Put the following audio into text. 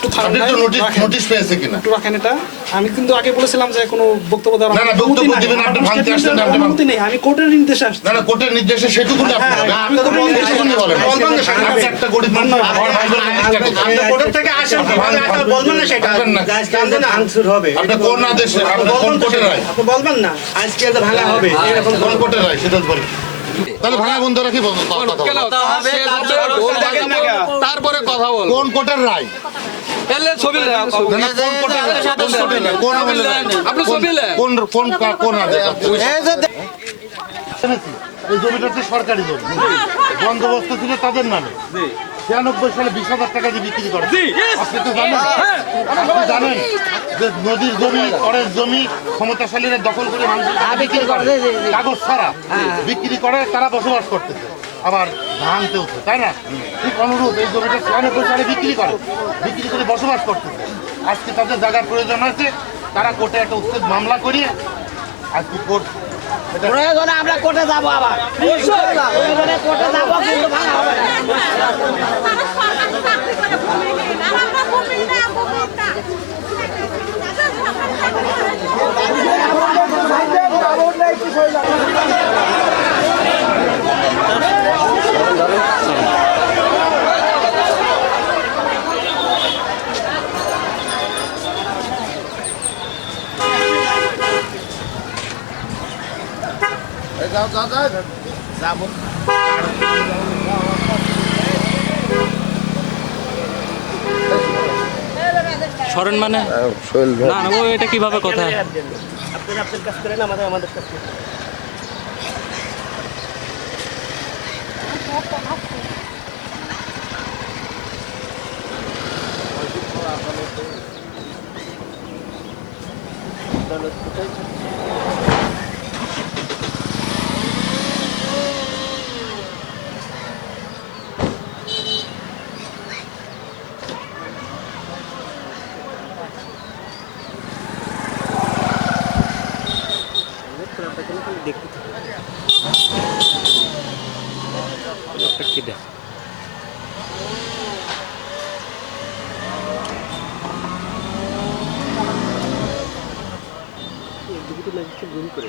একটু তো notice notice পেয়েছে কিনা? একটু রাখেন এটা। আমি কিন্তু আগে বলেছিলাম যে কোনো বক্তব্য দেওয়ার না, না, বক্তব্য দিবেন, আপনি ভাঙতে আসছেন, আপনি অনুমতি নেই। আমি কোর্টের নির্দেশে আসছি। না না কোর্টের নির্দেশে সেটুকুনি আপনি বলেন। আমি কোর্টের নির্দেশে বলেন। বলবেন না সেটা। একটা গরিব না, চেষ্টা করছেন। কোর্টের থেকে আসেন আসেন বলবেন না সেটা। না। আজকে যে ভাঙচুর হবে। আপনি কোন আদেশে আপনি কোন সেটা। রায়? আপনি বলবেন না। আজকে যে ভাঙা হবে। এরকম কোন কোর্টের রায়? সেটা বলেন। তাহলে ভাঙা বন্ধ রাখি বন্ধ কথা বলো। তারপরে কথা বল কোন কোর্টের রায় কোন? কোন কোন। কোন শুনেছি, এই জমিটা হচ্ছে সরকারি জমি। বন্দোবস্ত ছিল তাদের নামে। ছিয়ানব্বই সালে বিশ হাজার টাকা দিয়ে বিক্রি করে। আপনি তো জানেন। আপনি জানেন যে নদীর জমি করের জমি ক্ষমতাশালীরা দখল করে মানুষের কাছে বিক্রি করে। কাগজ ছাড়া বিক্রি করে তারা বসবাস করতেছে। আবার ভাঙতে উঠছে তাই না? ঠিক অনুরূপ এই জমিটা ছিয়ানব্বই সালে বিক্রি করে। বিক্রি করে বসবাস করতেছে। আজকে তাদের জায়গার প্রয়োজন আছে তারা কোর্টে একটা উচ্ছেদ মামলা করিয়ে আজকে কোর্ট প্রয়োজনে আমরা কোর্টে যাব আবার। প্রয়োজনে কোর্টে যাব কিন্তু ভাঙা হবে না। যাও দাদা যাব। সরেন মানে? না না ও এটা কীভাবে কথা? আপনারা আপনার কাজ করেন আমাদের আমাদের কাজ করেন একটা কি দেখ দুটো ম্যাজিস্ট্রেট গুলি করে